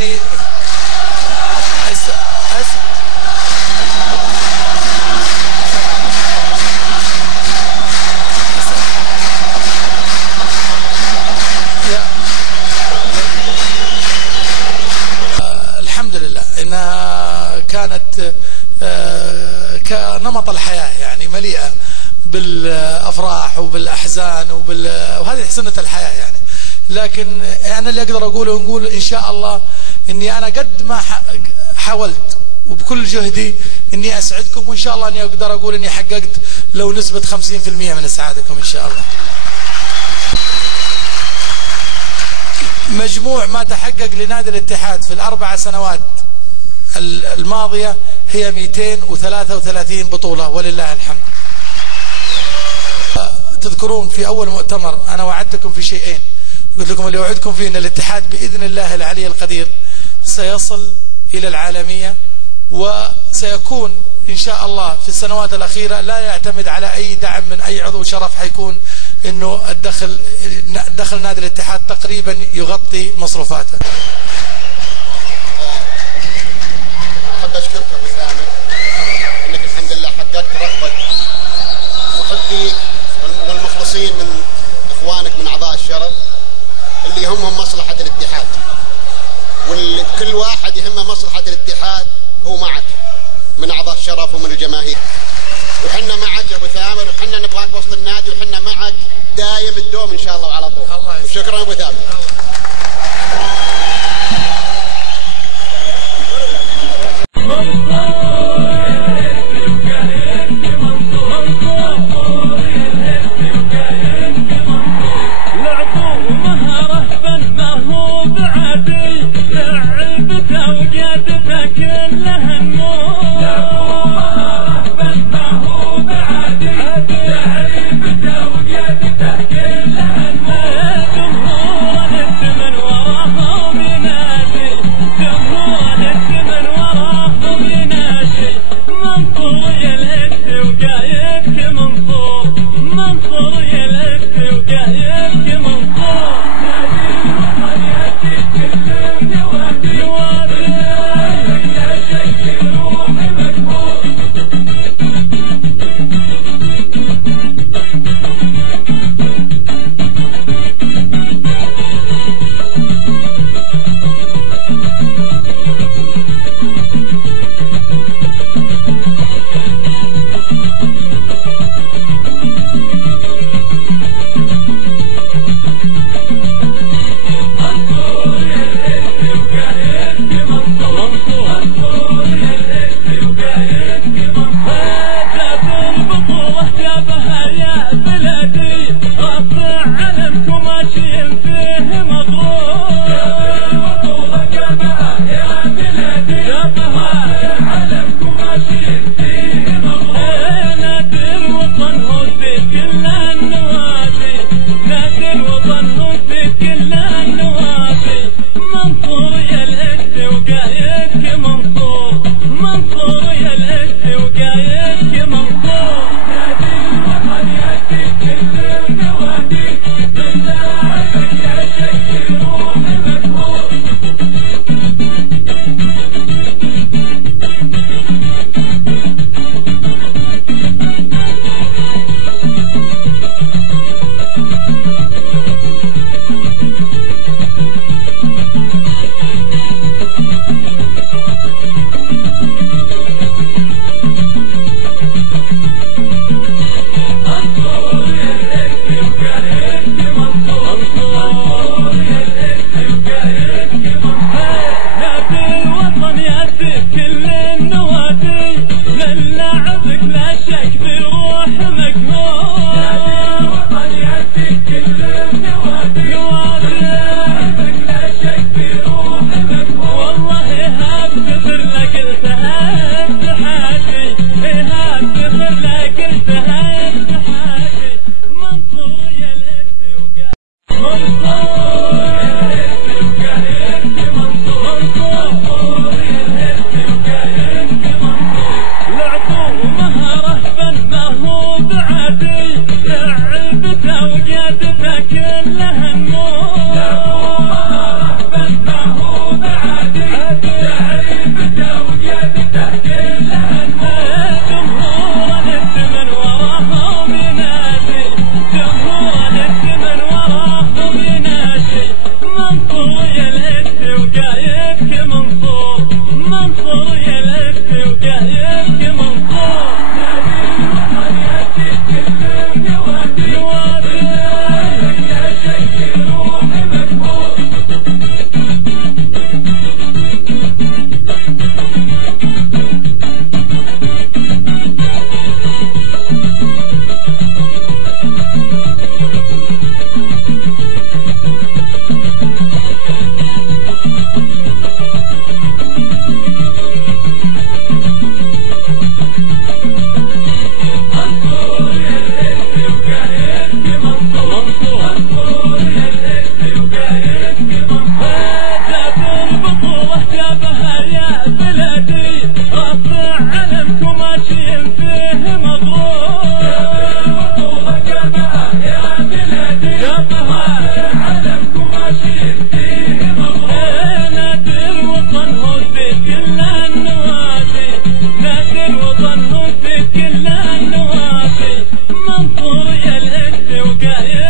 يعني الحمد لله انها كانت كنمط الحياة يعني مليئة بالافراح وبالاحزان وهذه سنة الحياة يعني. لكن انا اللي اقدر اقوله نقول ان شاء الله اني انا قد ما حاولت وبكل جهدي اني اسعدكم، وان شاء الله اني اقدر اقول اني حققت لو نسبة 50% من اسعادكم ان شاء الله. مجموع ما تحقق لنادي الاتحاد في ال4 سنوات الماضية هي 233 بطولة ولله الحمد. تذكرون في أول مؤتمر أنا وعدتكم في شيئين، قلت لكم اللي أوعدكم فيه أن الاتحاد بإذن الله العلي القدير سيصل إلى العالمية، وسيكون إن شاء الله في السنوات الأخيرة لا يعتمد على أي دعم من أي عضو شرف، حيكون أنه دخل نادي الاتحاد تقريبا يغطي مصروفاته. أحب أشكرك أبو ثامر أنك الحمد لله حققت رغبة محبيك والمخلصين من إخوانك من أعضاء الشرف اللي يهمهم مصلحة الاتحاد، وكل واحد يهمه مصلحة الاتحاد هو معك من أعضاء الشرف ومن الجماهير، وحنا معك يا أبو ثامر، وحنا نبغاك وسط النادي، وحنا معك دايم الدوم إن شاء الله وعلى طول. وشكرا أبو ثامر. كلها النور وقايل